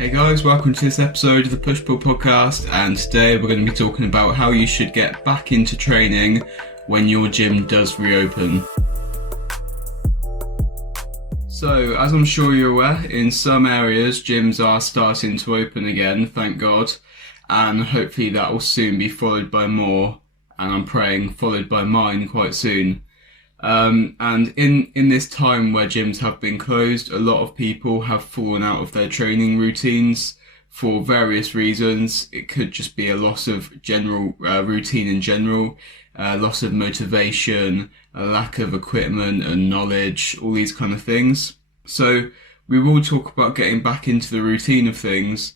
Hey guys, welcome to this episode of the Push Pull podcast, and today we're going to be talking about how you should get back into training when your gym does reopen. So, as I'm sure you're aware, in some areas gyms are starting to open again, thank God, and hopefully that will soon be followed by more, and I'm praying followed by mine quite soon. And in this time where gyms have been closed, a lot of people have fallen out of their training routines for various reasons. It could just be a loss of general routine in general, loss of motivation, a lack of equipment and knowledge, all these kind of things. So we will talk about getting back into the routine of things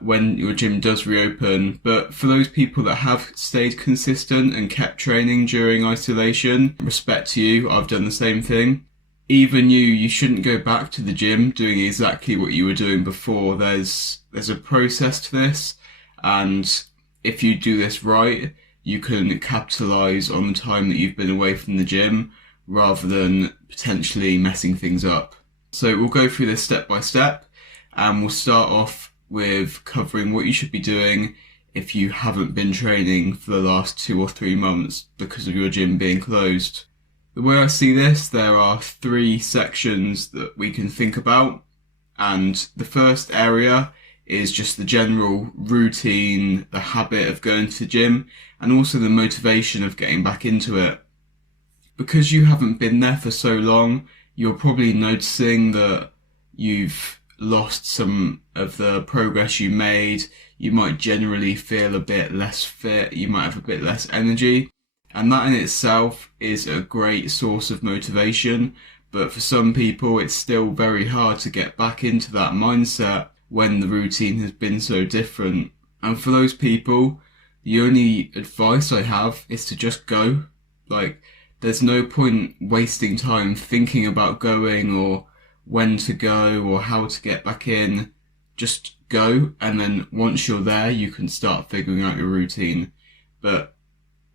when your gym does reopen, but for those people that have stayed consistent and kept training during isolation, respect to you, I've done the same thing. Even you shouldn't go back to the gym doing exactly what you were doing before. There's a process to this, and if you do this right, you can capitalise on the time that you've been away from the gym rather than potentially messing things up. So we'll go through this step by step, and we'll start off with covering what you should be doing if you haven't been training for the last 2 or 3 months because of your gym being closed. The way I see this, there are 3 sections that we can think about, and the first area is just the general routine, the habit of going to the gym, and also the motivation of getting back into it. Because you haven't been there for so long, you're probably noticing that you've lost some of the progress you made. You might generally feel a bit less fit, you might have a bit less energy, and that in itself is a great source of motivation. But for some people it's still very hard to get back into that mindset when the routine has been so different. And for those people, the only advice I have is to just go. There's no point wasting time thinking about going or when to go or how to get back in. Just go, and then once you're there you can start figuring out your routine. But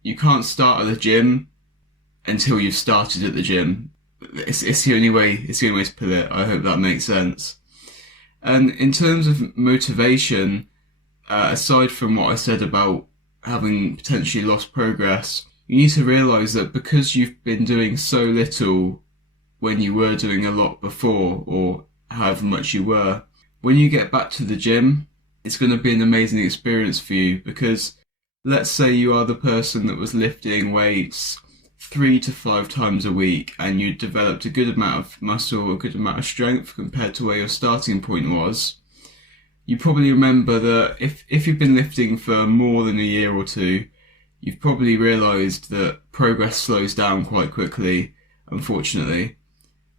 you can't start at the gym until you've started at the gym. It's the only way to put it. I hope that makes sense. And in terms of motivation, aside from what I said about having potentially lost progress, you need to realise that because you've been doing so little when you were doing a lot before, or however much you were, when you get back to the gym, it's going to be an amazing experience for you. Because let's say you are the person that was lifting weights 3 to 5 times a week, and you developed a good amount of muscle, a good amount of strength compared to where your starting point was. You probably remember that if you've been lifting for more than a year or 2, you've probably realised that progress slows down quite quickly, unfortunately.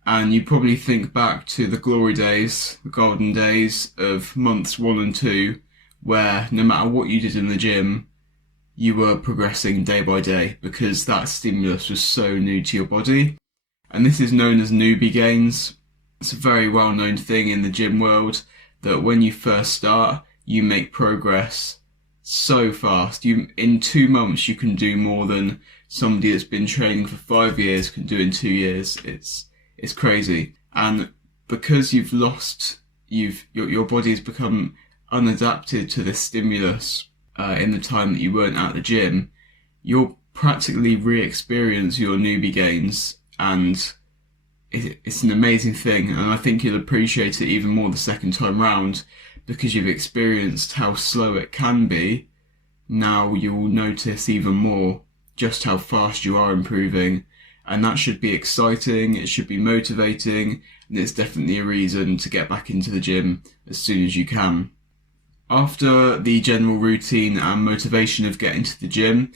And you probably think back to the glory days, the golden days of months 1 and 2, where no matter what you did in the gym, you were progressing day by day because that stimulus was so new to your body. And this is known as newbie gains. It's a very well known thing in the gym world that when you first start, you make progress so fast. In 2 months you can do more than somebody that's been training for 5 years can do in 2 years. It's crazy. And because you've lost, your body's become unadapted to this stimulus in the time that you weren't at the gym, you'll practically re-experience your newbie gains, and it's an amazing thing. And I think you'll appreciate it even more the second time round because you've experienced how slow it can be. Now you'll notice even more just how fast you are improving. And that should be exciting, it should be motivating, and it's definitely a reason to get back into the gym as soon as you can. After the general routine and motivation of getting to the gym,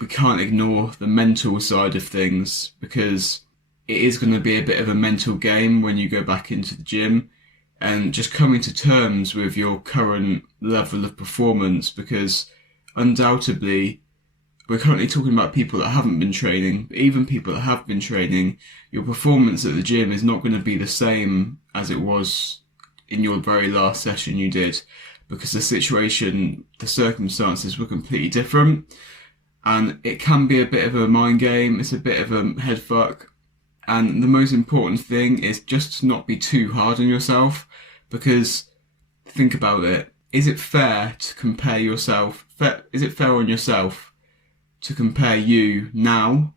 we can't ignore the mental side of things, because it is going to be a bit of a mental game when you go back into the gym, and just coming to terms with your current level of performance, because undoubtedly we're currently talking about people that haven't been training, but even people that have been training, your performance at the gym is not going to be the same as it was in your very last session you did, because the circumstances were completely different. And it can be a bit of a mind game, it's a bit of a head fuck. And the most important thing is just to not be too hard on yourself, because Think about it. Is it fair to compare yourself? Is it fair on yourself to compare you now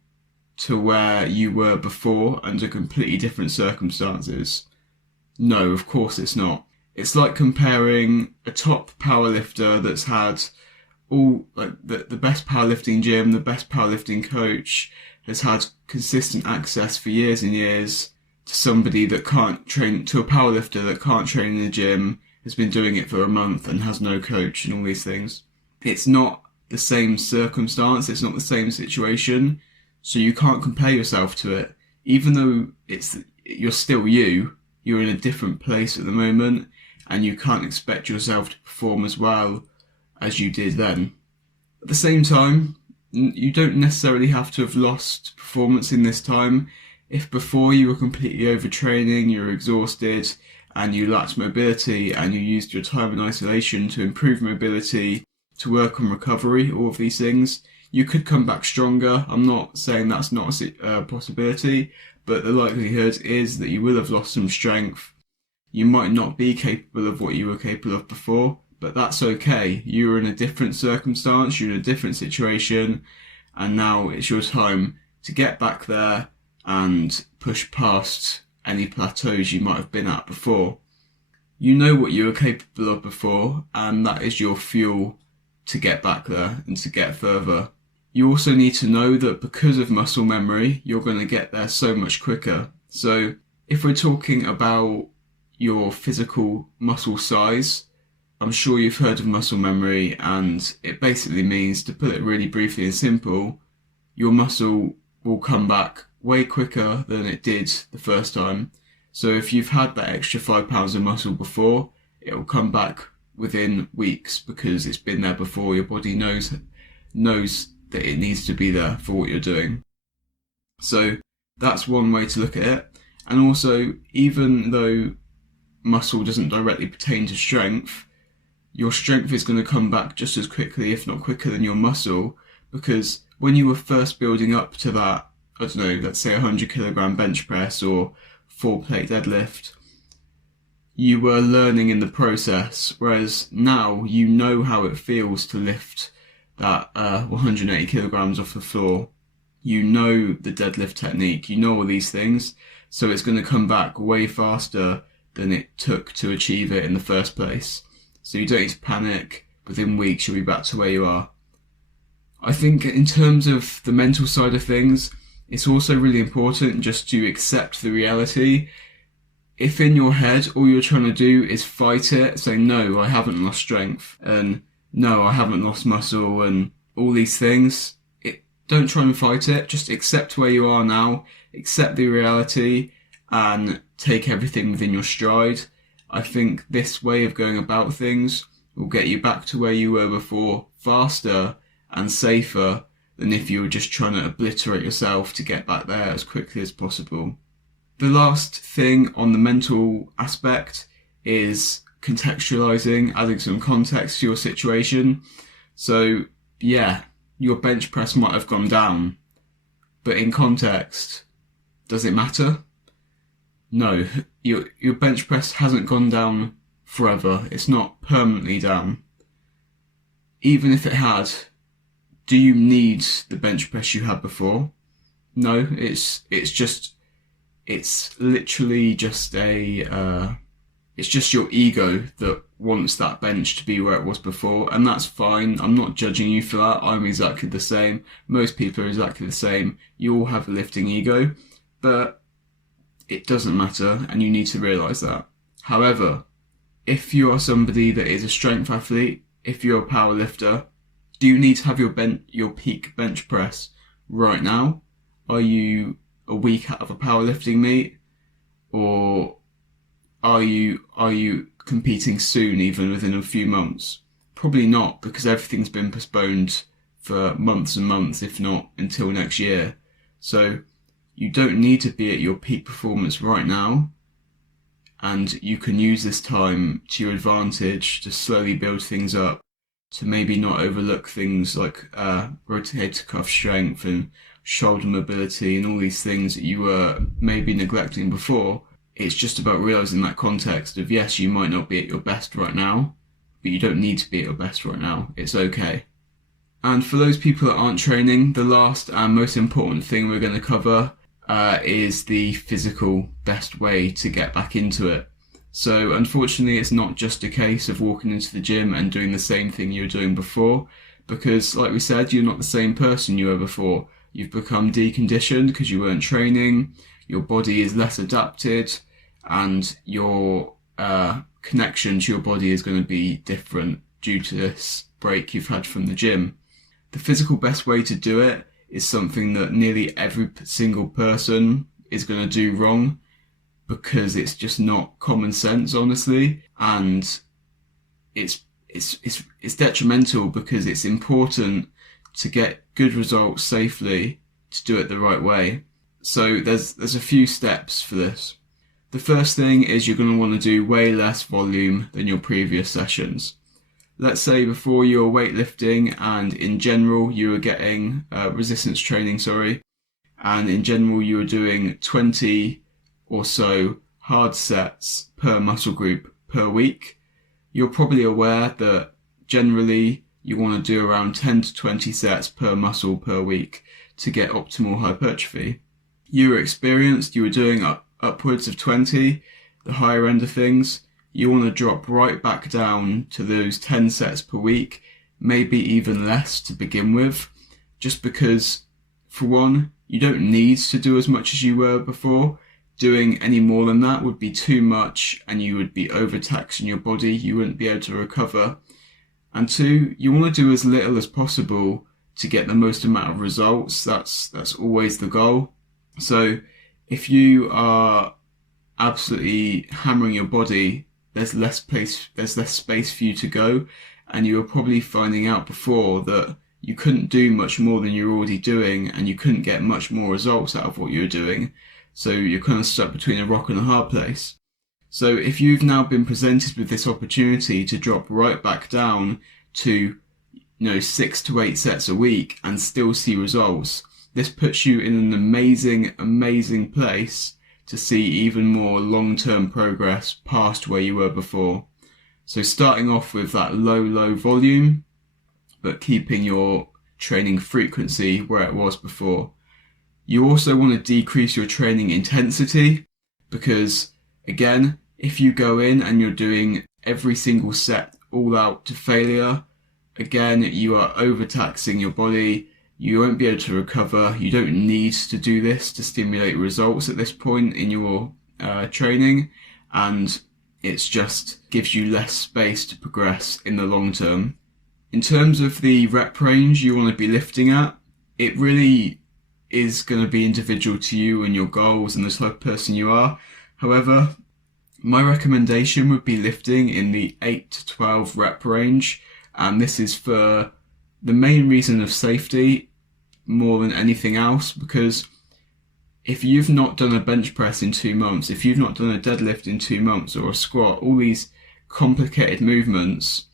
to where you were before under completely different circumstances? No, of course it's not. It's like comparing a top powerlifter that's had all like the best powerlifting gym, the best powerlifting coach, has had consistent access for years and years, to somebody that can't train, to a powerlifter that can't train in the gym, has been doing it for a month and has no coach and all these things. It's not the same circumstance, it's not the same situation, so you can't compare yourself to it. Even though you're still you're in a different place at the moment, and you can't expect yourself to perform as well as you did then. At the same time, you don't necessarily have to have lost performance in this time. If before you were completely overtraining, you were exhausted, and you lacked mobility, and you used your time in isolation to improve mobility, to work on recovery, all of these things, you could come back stronger. I'm not saying that's not a possibility, but the likelihood is that you will have lost some strength. You might not be capable of what you were capable of before, but that's okay. You're in a different circumstance, you're in a different situation, and now it's your time to get back there and push past any plateaus you might have been at before. You know what you were capable of before, and that is your fuel to get back there and to get further. You also need to know that because of muscle memory, you're going to get there so much quicker. So if we're talking about your physical muscle size, I'm sure you've heard of muscle memory, and it basically means, to put it really briefly and simple, your muscle will come back way quicker than it did the first time. So if you've had that extra 5 pounds of muscle before, it will come back within weeks because it's been there before. Your body knows that it needs to be there for what you're doing. So that's one way to look at it. And also, even though muscle doesn't directly pertain to strength, your strength is going to come back just as quickly, if not quicker, than your muscle, because when you were first building up to that, I don't know, let's say 100 kilogram bench press or 4 plate deadlift, you were learning in the process, whereas now you know how it feels to lift that 180 kilograms off the floor. You know the deadlift technique, you know all these things, so it's going to come back way faster than it took to achieve it in the first place. So you don't need to panic. Within weeks you'll be back to where you are. I think in terms of the mental side of things, it's also really important just to accept the reality. If in your head all you're trying to do is fight it, say no, I haven't lost strength, and no, I haven't lost muscle, and all these things, don't try and fight it. Just accept where you are now, accept the reality, and take everything within your stride. I think this way of going about things will get you back to where you were before faster and safer than if you were just trying to obliterate yourself to get back there as quickly as possible. The last thing on the mental aspect is contextualizing, adding some context to your situation. So yeah, your bench press might have gone down, but in context, does it matter? No, your bench press hasn't gone down forever. It's not permanently down. Even if it had, do you need the bench press you had before? No, it's literally just it's just your ego that wants that bench to be where it was before, and that's fine. I'm not judging you for that. I'm exactly the same. Most people are exactly the same. You all have a lifting ego, but it doesn't matter, and you need to realise that. However, if you are somebody that is a strength athlete, if you're a power lifter, do you need to have your peak bench press right now? Are you a week out of a powerlifting meet, or are you competing soon, even within a few months? Probably not, because everything's been postponed for months and months, if not until next year. So you don't need to be at your peak performance right now, and you can use this time to your advantage to slowly build things up, to maybe not overlook things like rotator cuff strength and shoulder mobility and all these things that you were maybe neglecting before. it's just about realising that context of, yes, you might not be at your best right now, but you don't need to be at your best right now. It's okay. And for those people that aren't training, the last and most important thing we're going to cover is the physical best way to get back into it. So unfortunately, it's not just a case of walking into the gym and doing the same thing you were doing before, because like we said, you're not the same person you were before. You've become deconditioned because you weren't training, your body is less adapted, and your connection to your body is going to be different due to this break you've had from the gym. The physical best way to do it is something that nearly every single person is going to do wrong, because it's just not common sense, honestly, and it's detrimental because it's important to get good results safely, to do it the right way. So there's a few steps for this. The first thing is you're going to want to do way less volume than your previous sessions. Let's say before you were weightlifting and in general you were getting resistance training, and in general you were doing 20 or so hard sets per muscle group per week. You're probably aware that generally you want to do around 10 to 20 sets per muscle per week to get optimal hypertrophy. You were experienced, you were doing upwards of 20, the higher end of things. You want to drop right back down to those 10 sets per week, maybe even less to begin with, just because, for one, you don't need to do as much as you were before. Doing any more than that would be too much and you would be overtaxing your body, you wouldn't be able to recover. And two, you want to do as little as possible to get the most amount of results. That's always the goal. So if you are absolutely hammering your body, there's less space for you to go, and you were probably finding out before that you couldn't do much more than you're already doing, and you couldn't get much more results out of what you were doing. So you're kind of stuck between a rock and a hard place. So if you've now been presented with this opportunity to drop right back down to 6 to 8 sets a week and still see results, this puts you in an amazing place to see even more long-term progress past where you were before. So starting off with that low volume, but keeping your training frequency where it was before. You also want to decrease your training intensity, because again, if you go in and you're doing every single set all out to failure, again, you are overtaxing your body. You won't be able to recover. You don't need to do this to stimulate results at this point in your training, and it just gives you less space to progress in the long term. In terms of the rep range you want to be lifting at, it really is going to be individual to you and your goals and the type of person you are. However, my recommendation would be lifting in the 8 to 12 rep range, and this is for the main reason of safety more than anything else, because if you've not done a bench press in 2 months, if you've not done a deadlift in 2 months or a squat, all these complicated movements,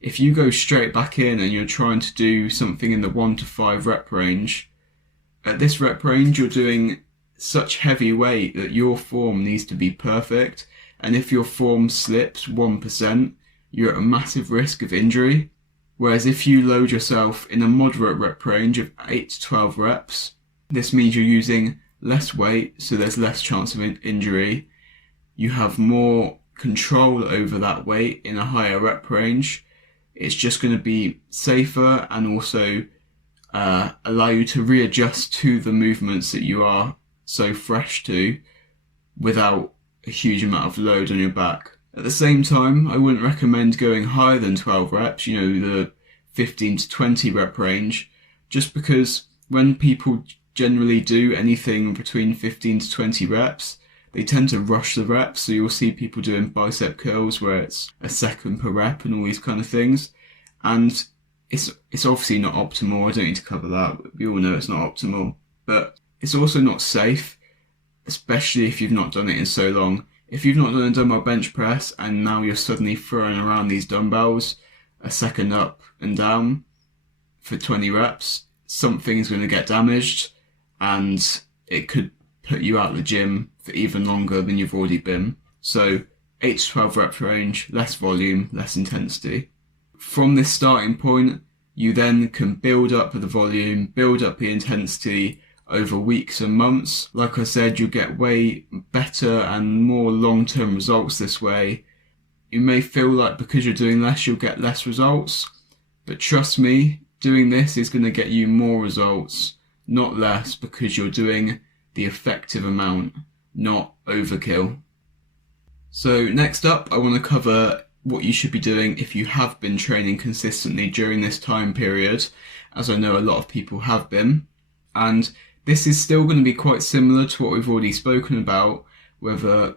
if you go straight back in and you're trying to do something in the 1 to 5 rep range, at this rep range you're doing such heavy weight that your form needs to be perfect, and if your form slips 1%, you're at a massive risk of injury. Whereas if you load yourself in a moderate rep range of 8 to 12 reps, this means you're using less weight, so there's less chance of injury. You have more control over that weight in a higher rep range. It's just going to be safer and also allow you to readjust to the movements that you are so fresh to without a huge amount of load on your back. At the same time, I wouldn't recommend going higher than 12 reps, the 15 to 20 rep range, just because when people generally do anything between 15 to 20 reps, they tend to rush the reps. So you'll see people doing bicep curls where it's a second per rep and all these kind of things. And it's obviously not optimal. I don't need to cover that. We all know it's not optimal, but it's also not safe, especially if you've not done it in so long. If you've not done a dumbbell bench press and now you're suddenly throwing around these dumbbells a second up and down for 20 reps, something's going to get damaged and it could put you out of the gym for even longer than you've already been. So 8 to 12 rep range, less volume, less intensity. From this starting point, you then can build up the volume, build up the intensity over weeks and months. Like I said, you'll get way better and more long-term results this way. You may feel like because you're doing less, you'll get less results, but trust me, doing this is going to get you more results, not less, because you're doing the effective amount, not overkill. So next up, I want to cover what you should be doing if you have been training consistently during this time period, as I know a lot of people have been. And this is still going to be quite similar to what we've already spoken about, whether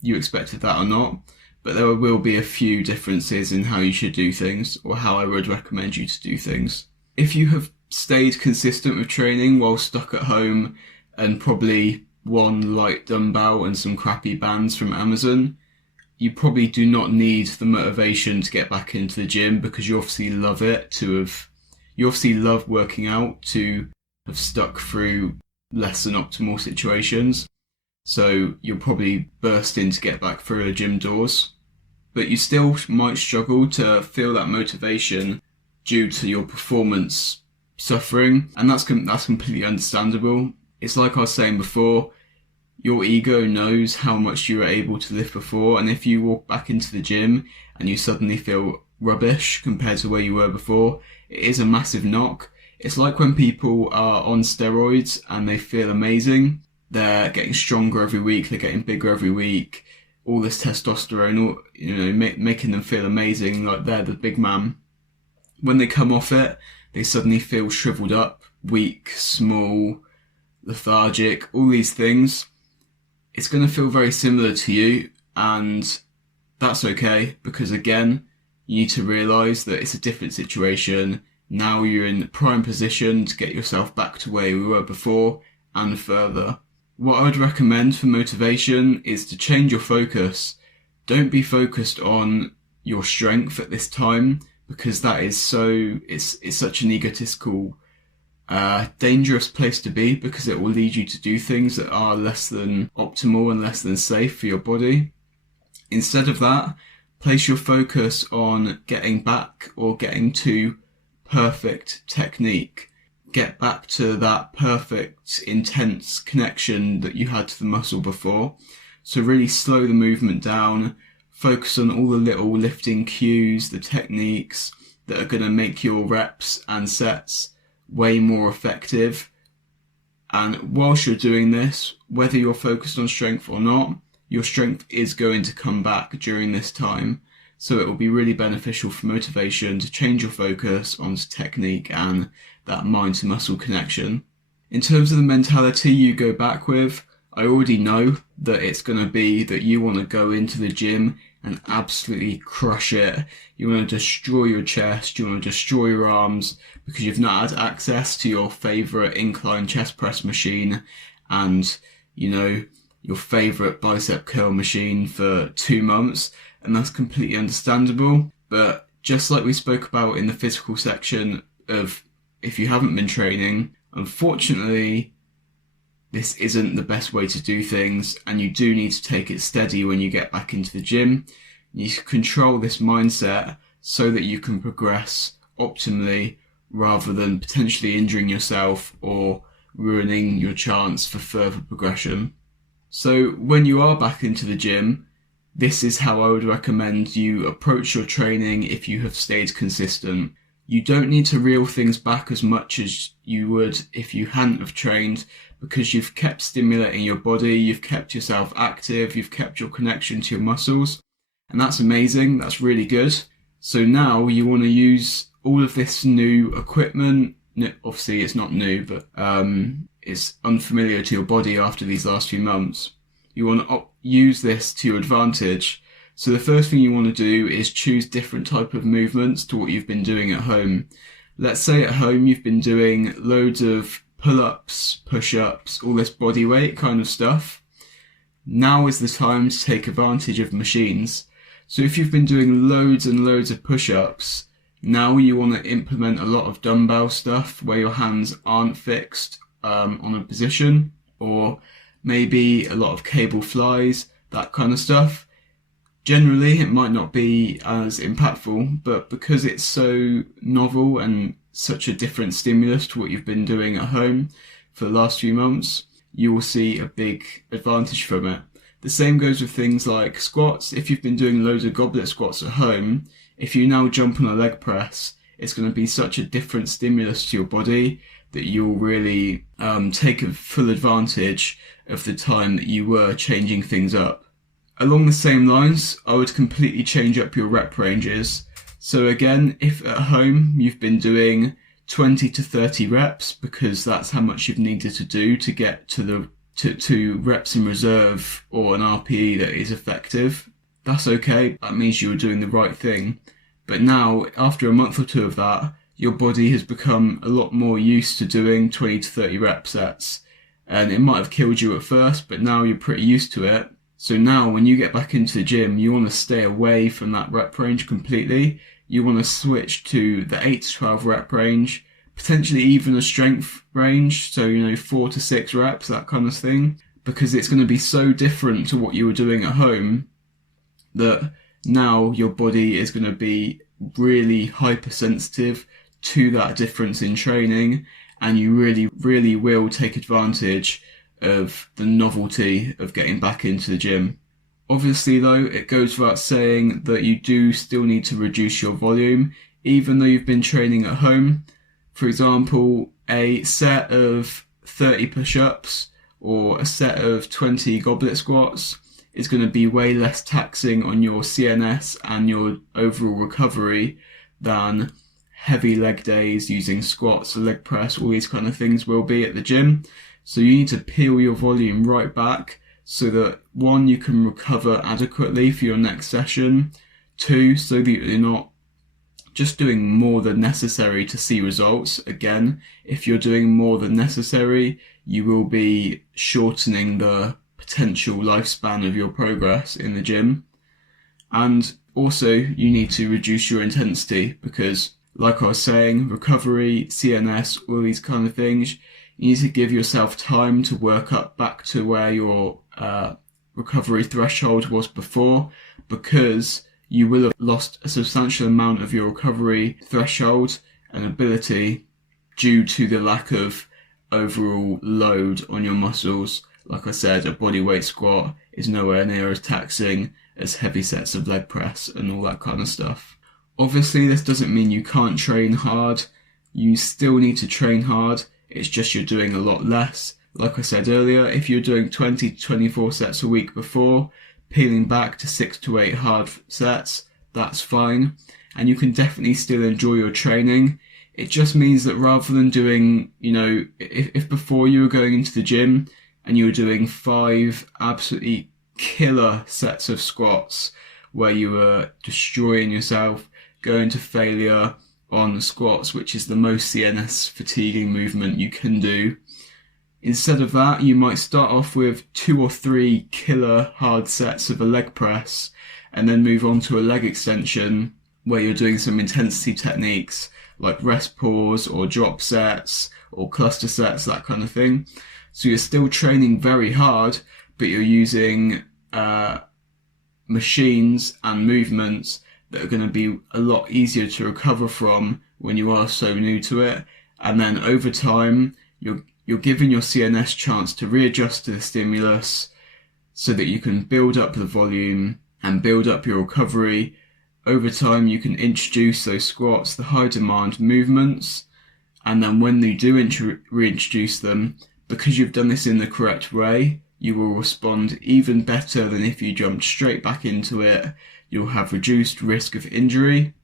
you expected that or not, but there will be a few differences in how you should do things, or how I would recommend you to do things. If you have stayed consistent with training while stuck at home and probably one light dumbbell and some crappy bands from Amazon, you probably do not need the motivation to get back into the gym, because you obviously love it you obviously love working out to have stuck through less than optimal situations. So you'll probably burst in to get back through the gym doors, but you still might struggle to feel that motivation due to your performance suffering, and that's completely understandable. It's like I was saying before, your ego knows how much you were able to lift before, and if you walk back into the gym and you suddenly feel rubbish compared to where you were before, it is a massive knock. It's like when people are on steroids and they feel amazing. They're getting stronger every week, they're getting bigger every week, all this testosterone, making them feel amazing, like they're the big man. When they come off it, they suddenly feel shriveled up, weak, small, lethargic, all these things. It's going to feel very similar to you, and that's okay, because again, you need to realise that it's a different situation. Now you're in prime position to get yourself back to where you were before and further. What I would recommend for motivation is to change your focus. Don't be focused on your strength at this time, because that is it's such an egotistical, dangerous place to be, because it will lead you to do things that are less than optimal and less than safe for your body. Instead of that, place your focus on getting back, or getting to perfect technique. Get back to that perfect, intense connection that you had to the muscle before. So really slow the movement down, focus on all the little lifting cues, the techniques that are going to make your reps and sets way more effective. And whilst you're doing this, whether you're focused on strength or not, your strength is going to come back during this time. So it will be really beneficial for motivation to change your focus onto technique and that mind to muscle connection. In terms of the mentality you go back with, I already know that it's going to be that you want to go into the gym and absolutely crush it. You want to destroy your chest, you want to destroy your arms, because you've not had access to your favourite incline chest press machine and, your favourite bicep curl machine for 2 months, and that's completely understandable. But just like we spoke about in the physical section of if you haven't been training, unfortunately, this isn't the best way to do things, and you do need to take it steady when you get back into the gym. You need to control this mindset so that you can progress optimally, rather than potentially injuring yourself or ruining your chance for further progression. So when you are back into the gym, this is how I would recommend you approach your training if you have stayed consistent. You don't need to reel things back as much as you would if you hadn't have trained, because you've kept stimulating your body, you've kept yourself active, you've kept your connection to your muscles, and that's amazing, that's really good. So now you want to use all of this new equipment. Obviously it's not new, but it's unfamiliar to your body after these last few months. You want to use this to your advantage. So the first thing you want to do is choose different type of movements to what you've been doing at home. Let's say at home you've been doing loads of pull-ups, push-ups, all this body weight kind of stuff. Now is the time to take advantage of machines. So if you've been doing loads and loads of push-ups, now you want to implement a lot of dumbbell stuff where your hands aren't fixed on a position. or maybe a lot of cable flies, that kind of stuff. Generally, it might not be as impactful, but because it's so novel and such a different stimulus to what you've been doing at home for the last few months, you will see a big advantage from it. The same goes with things like squats. If you've been doing loads of goblet squats at home, if you now jump on a leg press, it's going to be such a different stimulus to your body that you'll really take a full advantage of the time that you were changing things up. Along the same lines, I would completely change up your rep ranges. So again, if at home you've been doing 20 to 30 reps because that's how much you've needed to do to get to reps in reserve or an RPE that is effective, that's okay. That means you were doing the right thing. But now, after a month or two of that, your body has become a lot more used to doing 20 to 30 rep sets. And it might have killed you at first, but now you're pretty used to it. So now when you get back into the gym, you want to stay away from that rep range completely. You want to switch to the 8 to 12 rep range, potentially even a strength range. So, 4 to 6 reps, that kind of thing, because it's going to be so different to what you were doing at home that now your body is going to be really hypersensitive to that difference in training, and you really, really will take advantage of the novelty of getting back into the gym. Obviously though, it goes without saying that you do still need to reduce your volume, even though you've been training at home. For example, a set of 30 push-ups or a set of 20 goblet squats is going to be way less taxing on your CNS and your overall recovery than heavy leg days using squats, a leg press, all these kind of things will be at the gym. So you need to peel your volume right back so that 1, you can recover adequately for your next session, 2, so that you're not just doing more than necessary to see results. Again, if you're doing more than necessary, you will be shortening the potential lifespan of your progress in the gym. And also you need to reduce your intensity because, like I was saying, recovery, CNS, all these kind of things, you need to give yourself time to work up back to where your recovery threshold was before, because you will have lost a substantial amount of your recovery threshold and ability due to the lack of overall load on your muscles. Like I said, a bodyweight squat is nowhere near as taxing as heavy sets of leg press and all that kind of stuff. Obviously, this doesn't mean you can't train hard. You still need to train hard. It's just you're doing a lot less. Like I said earlier, if you're doing 20 to 24 sets a week before, peeling back to 6 to 8 hard sets, that's fine. And you can definitely still enjoy your training. It just means that rather than doing, if before you were going into the gym and you were doing 5 absolutely killer sets of squats where you were destroying yourself, going to failure on squats, which is the most CNS fatiguing movement you can do. Instead of that, you might start off with 2 or 3 killer hard sets of a leg press and then move on to a leg extension where you're doing some intensity techniques like rest pause or drop sets or cluster sets, that kind of thing. So you're still training very hard, but you're using machines and movements that are going to be a lot easier to recover from when you are so new to it. And then over time, you're giving your CNS chance to readjust to the stimulus so that you can build up the volume and build up your recovery. Over time, you can introduce those squats, the high demand movements, and then when you do reintroduce them, because you've done this in the correct way, you will respond even better than if you jumped straight back into it. You'll have reduced risk of injury,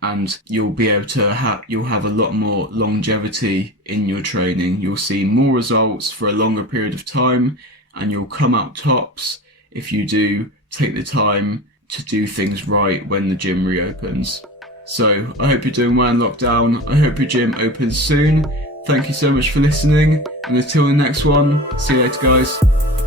and you'll be able to you'll have a lot more longevity in your training. You'll see more results for a longer period of time, and you'll come out tops if you do take the time to do things right when the gym reopens. So I hope you're doing well in lockdown. I hope your gym opens soon. Thank you so much for listening, and until the next one, see you later guys.